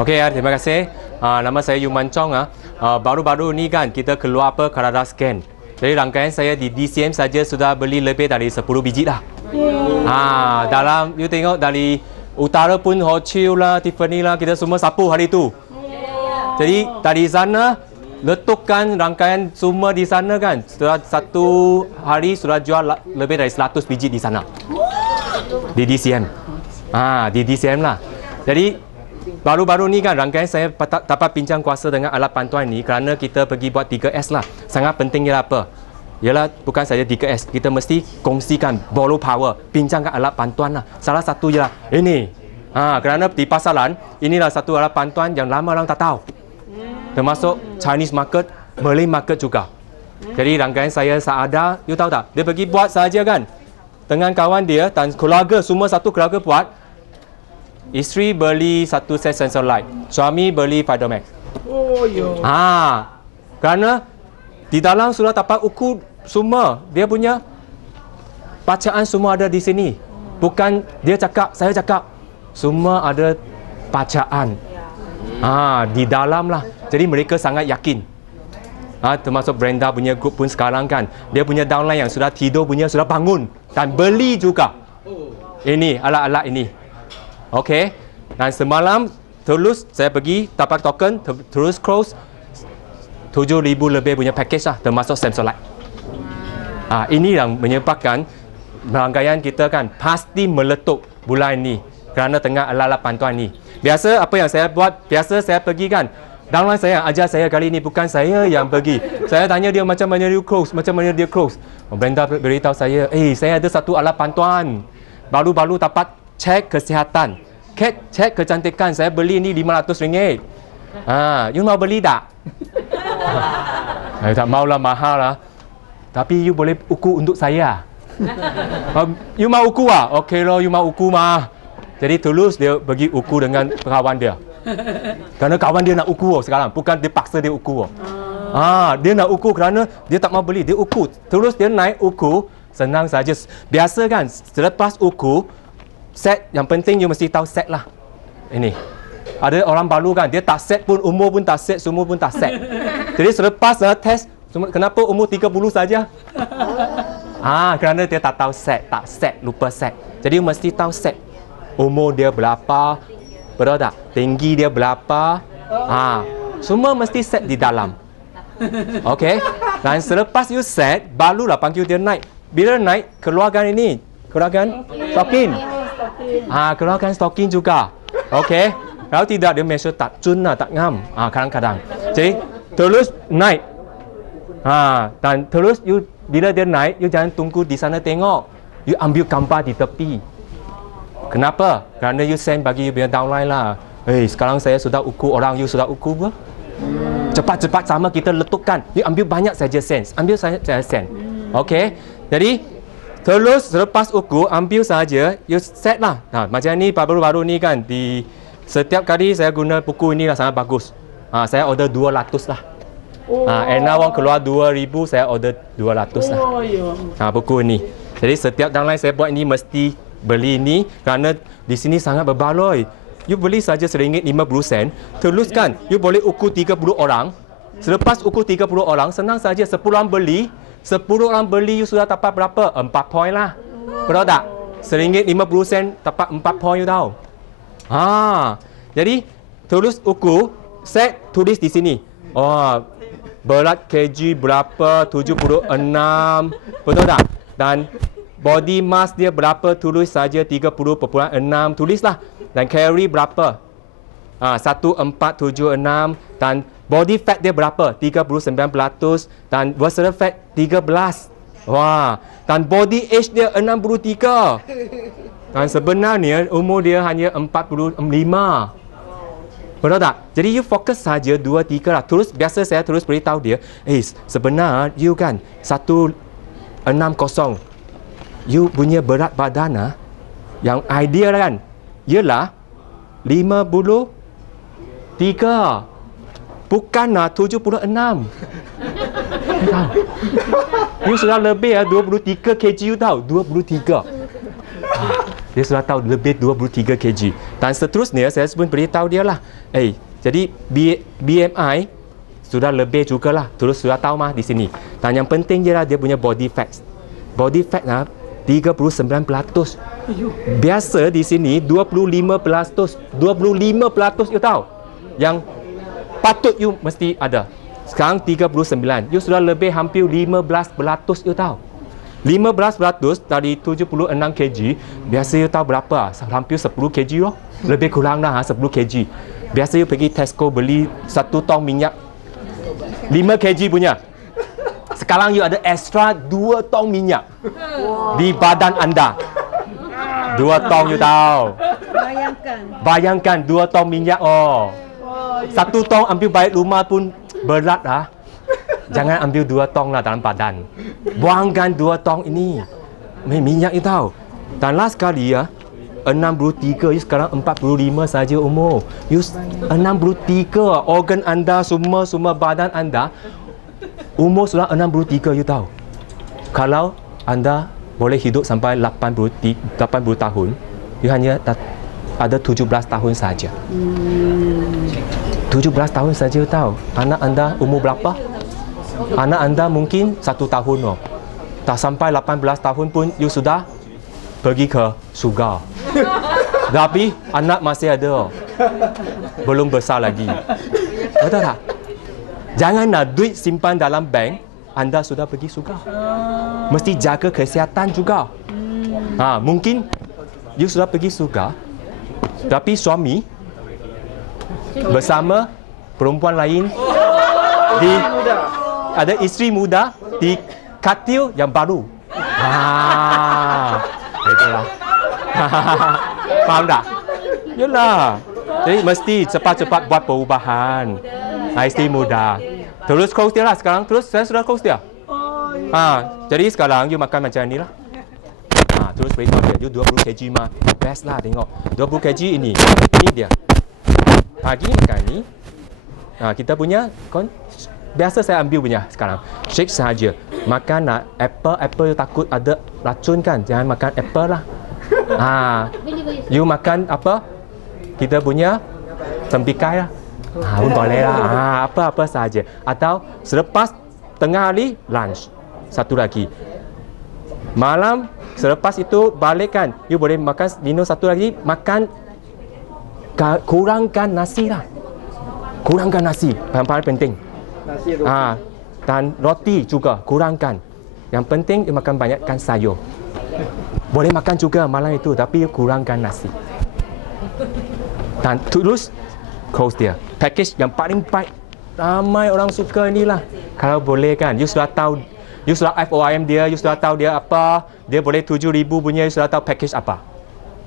Okey ya, terima kasih. Nama saya Yuman Chong. Baru-baru ni kan kita keluar Karada Scan. Jadi rangkaian saya di DCM saja sudah beli lebih dari 10 biji dah. Dalam you tengok dari utara pun Ho Chiu lah, Tiffany lah, kita semua sapu hari tu. Jadi dari sana letukan rangkaian semua di sana kan. Setelah satu hari sudah jual lebih dari 100 biji di sana. Di DCM. Di DCM lah. Jadi baru-baru ni kan rangkaian saya dapat bincang kuasa dengan alat pantuan ni kerana kita pergi buat 3S lah. Sangat penting ialah apa? Ialah bukan saja 3S, kita mesti kongsikan borrow power, bincangkan alat pantuan lah. Salah satu ialah ini. Kerana di pasaran, inilah satu alat pantuan yang lama orang tak tahu. Termasuk Chinese market, Malay market juga. Jadi rangkaian saya seada, you tahu tak? Dia pergi buat saja kan. Dengan kawan dia dan keluarga, semua satu keluarga buat. Isteri beli satu set sensor light, suami beli Fidomax. Kerana di dalam sudah dapat ukur semua, dia punya bacaan semua ada di sini. Bukan dia cakap, saya cakap. Semua ada bacaan. Di dalam lah. Jadi mereka sangat yakin. Termasuk Brenda punya grup pun sekarang kan. Dia punya downline yang sudah tidur punya sudah bangun dan beli juga. Ini alat-alat ini. Okey. Dan semalam terus saya pergi dapat token terus close 7,000 lebih punya package lah termasuk Samsonite. Ini yang menyebabkan rangkaian kita kan pasti meletup bulan ini kerana tengah alat-alat pantuan ni. Biasa apa yang saya buat, biasa saya pergi kan. Downline saya yang ajar saya kali ini, bukan saya yang pergi. Saya tanya dia macam mana dia close, macam mana dia close. Brenda beritahu saya, saya ada satu alat pantuan. Baru-baru dapat cek kesihatan. Cek kecantikan, saya beli ni RM500. You mau beli tak? Tak maulah, mahal lah. Tapi you boleh ukur untuk saya. You mau ukur lah? Okey lah, you mau ukur mah. Jadi terus dia pergi ukur dengan kawan dia. Kerana kawan dia nak ukur sekarang, bukan dia paksa dia ukur. Dia nak ukur kerana dia tak mau beli, dia ukur. Terus dia naik ukur, senang saja. Biasa kan, selepas ukur, set yang penting you mesti tahu set lah. Ini. Ada orang baru kan, dia tak set pun, umur pun tak set, semua pun tak set. Jadi selepas test, kenapa umur 30 saja? Kerana dia tak tahu set, tak set, lupa set. Jadi you mesti tahu set. Umur dia berapa, betul tak? Tinggi dia berapa. Semua mesti set di dalam. Okey. Dan selepas you set, barulah panggil dia naik. Bila naik, keluarkan ini. Keluarkan stocking. Keluarkan stocking juga. Okey. Kalau tidak, dia measure tak cun lah, tak ngam. Kadang-kadang. Jadi, terus naik. Dan terus you bila dia naik, you jangan tunggu di sana tengok. You ambil gambar di tepi. Kenapa? Kerana you send bagi you punya downline lah. Sekarang saya sudah ukur orang, you sudah ukur ke? Cepat-cepat sama kita letukan. You ambil banyak saja send. Ambil saja send. Okey. Jadi, terus selepas ukur, ambil saja, you set lah. Macam ni, baru-baru ni kan, di setiap kali saya guna buku ini lah sangat bagus. Saya order 200 lah. Now orang keluar 2,000, saya order 200 lah. Buku ini. Jadi setiap downline saya buat ini mesti beli ini kerana di sini sangat berbaloi. You beli saja RM1.50, terus kan, you boleh ukur 30 orang. Selepas ukur 30 orang, senang saja 10 orang beli. 10 orang beli, you sudah dapat berapa? 4 poin lah. Betul tak? RM1.50 dapat 4 poin, you tahu? Jadi, terus ukur, set, tulis di sini. Berat kg berapa? 76. Betul tak? Dan body mass dia berapa? Tulis saja 30.6. Tulislah. Dan carry berapa? 1476. Dan body fat dia berapa? 39%. Dan visceral fat 13. Dan body age dia 63. Dan sebenarnya umur dia hanya 45. Betul tak? Jadi you fokus saja 2-3 lah. Terus biasa saya terus beritahu dia, sebenarnya you kan 160. You punya berat badan yang ideal kan ialah 53. Bukanlah 76. You sudah lebih 23 kg, you tahu? 23. dia sudah tahu lebih 23 kg. Dan seterusnya saya pun beritahu dia lah, jadi BMI sudah lebih jugalah, terus sudah tahu mah di sini. Dan yang penting dia lah dia punya body fat. Body fat 39%. Biasa di sini 25%. 25% you tahu. Yang patut you mesti ada. Sekarang 39. You sudah lebih hampir 15% you tahu. 15% dari 76 kg, biasa you tahu berapa? Hampir 10 kg loh. Lebih kurang dah 10 kg. Biasa you pergi Tesco beli 1 tong minyak 5 kg punya. Sekarang you ada extra 2 tong minyak di badan anda. 2 tong you tahu. Bayangkan 2 tong minyak 1 tong ambil balik rumah pun berat lah. Jangan ambil 2 tong lah dalam badan. Buangkan 2 tong ini. Minyak you tahu. Dan last kali 63, you sekarang 45 saja umur. You 63, organ anda semua badan anda umur sudah 63 you tahu. Kalau anda boleh hidup sampai 80 tahun, you hanya ada 17 tahun saja. 17 tahun saja you tahu. Anak anda umur berapa? Anak anda mungkin 1 tahun loh. Tak sampai 18 tahun pun you sudah pergi ke surga. Tapi anak masih ada. Belum besar lagi. Betul tak? Janganlah duit simpan dalam bank, anda sudah pergi surga. Mesti jaga kesihatan juga. Mungkin you sudah pergi surga, tapi suami bersama perempuan lain ada isteri muda di katil yang baru. Itulah. Faham tak? Yalah. Jadi mesti cepat-cepat buat perubahan. Isteri muda. Terus close dia lah sekarang. Terus saya sudah close dia. Jadi sekarang you makan macam ni lah. Terus beritahu dia, you 20 kg mah. Best lah tengok. 20 kg ini. Ini dia. Gini makan ni. Kita punya biasa saya ambil punya sekarang. Shake sahaja. Makan apple you takut ada racun kan? Jangan makan apple lah. You makan apa? Kita punya tempikai lah. Pun boleh lah. Apa-apa sahaja. Atau selepas tengah hari lunch. Satu lagi. Malam selepas itu balik kan, you boleh makan minum satu lagi. Makan kurangkan nasi lah. Kurangkan nasi. Yang paling penting. Dan roti juga kurangkan. Yang penting you makan banyakkan sayur. Boleh makan juga malam itu, tapi you kurangkan nasi. Dan terus close dia. Package yang paling baik. Ramai orang suka inilah. Kalau boleh kan, you sudah tahu, you sudah FOIM dia, you sudah tahu dia apa, dia boleh 7,000 punya, you sudah tahu package apa.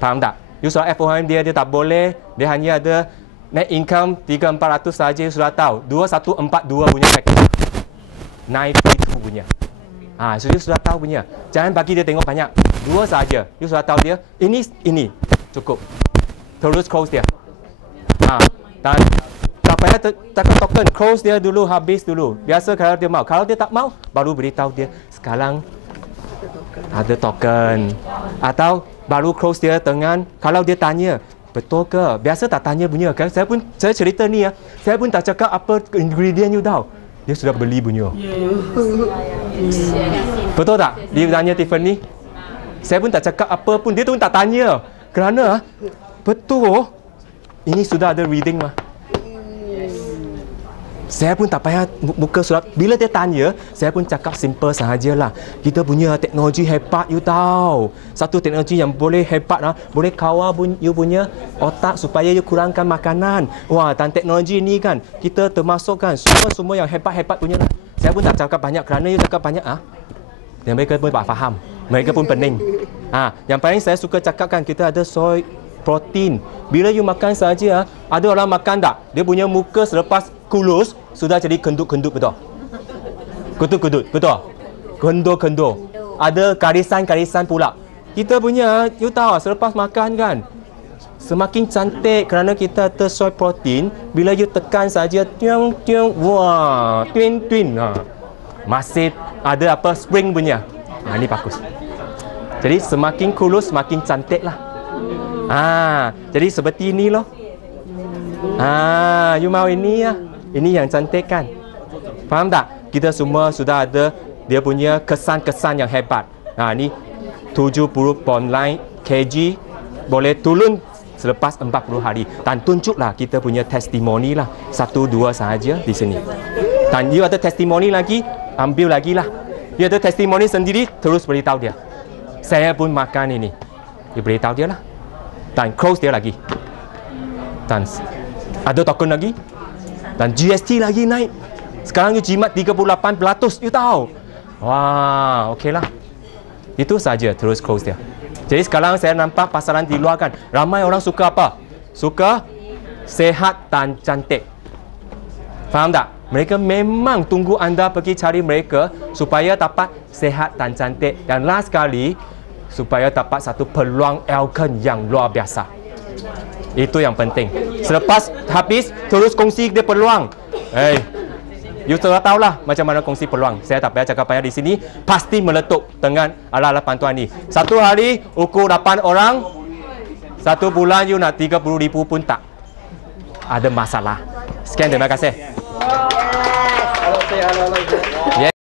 Faham tak? You sudah FOIM dia tak boleh, dia hanya ada net income 300-400 saja, you sudah tahu. 2142 punya package. 92 punya. So you sudah tahu punya. Jangan bagi dia tengok banyak. 2 saja. You sudah tahu dia. Ini cukup. Terus close dia. Dan tak payah tekan token. Close dia dulu, habis dulu. Biasa kalau dia mau. Kalau dia tak mau, baru beritahu dia. Sekarang ada token. Atau baru close dia dengan, kalau dia tanya, betul ke? Biasa tak tanya punya. Saya cerita ni saya pun tak cakap apa ingredient you tahu. Dia sudah beli punya. Betul tak? Dia tanya Tiffany. Saya pun tak cakap apa pun. Dia pun tak tanya. Kerana betul. Ini sudah ada reading mah. Saya pun tak payah buka surat. Bila dia tanya, saya pun cakap simple sahajalah. Kita punya teknologi hebat, you tahu. Satu teknologi yang boleh hebat lah. Boleh kawal pun you punya otak supaya you kurangkan makanan. Wah, dan teknologi ni kan, kita termasukkan semua yang hebat-hebat punya lah. Saya pun tak cakap banyak kerana you cakap banyak dan mereka pun tak faham. Mereka pun pening. Yang paling saya suka cakapkan, kita ada soy protein. Bila you makan saja, ada orang makan tak? Dia punya muka selepas kulus sudah jadi kendut-kendut, betul? Kendut-kendut, betul? Kendut-kendut. Ada karisan-karisan pula. Kita punya, you tahu, selepas makan kan, semakin cantik kerana kita ada soy protein. Bila you tekan saja, tiung-tiung, wah, twin-twin. Masih ada apa spring punya. Ini bagus. Jadi semakin kulus, semakin cantik lah. Jadi seperti ini loh. You mau ini ya? Ini yang cantik kan? Faham tak? Kita semua sudah ada dia punya kesan-kesan yang hebat. Ini 70.9 kg boleh turun selepas 40 hari. Dan tunjuklah kita punya testimoni lah. 1-2 sahaja di sini. Dan you ada testimoni lagi, ambil lagi lah. You ada testimoni sendiri, terus beritahu dia. Saya pun makan ini. You beritahu dia lah. Dan close dia lagi. Dan ada token lagi. Dan GST lagi naik. Sekarang you jimat 38%, you tahu. Wah, okey lah. Itu saja, terus close dia. Jadi sekarang saya nampak pasaran di luar kan, ramai orang suka apa? Suka sehat dan cantik. Faham tak? Mereka memang tunggu anda pergi cari mereka supaya dapat sehat dan cantik. Dan last sekali, supaya dapat satu peluang Elkan yang luar biasa. Itu yang penting. Selepas habis, terus kongsi dia peluang. You sudah tahulah macam mana kongsi peluang. Saya tak payah cakap banyak di sini. Pasti meletup dengan ala-ala bantuan ni. Satu hari ukur 8 orang. 1 bulan you nak 30,000 pun tak ada masalah. Sekian, terima kasih. Halo, say halo. Yeah.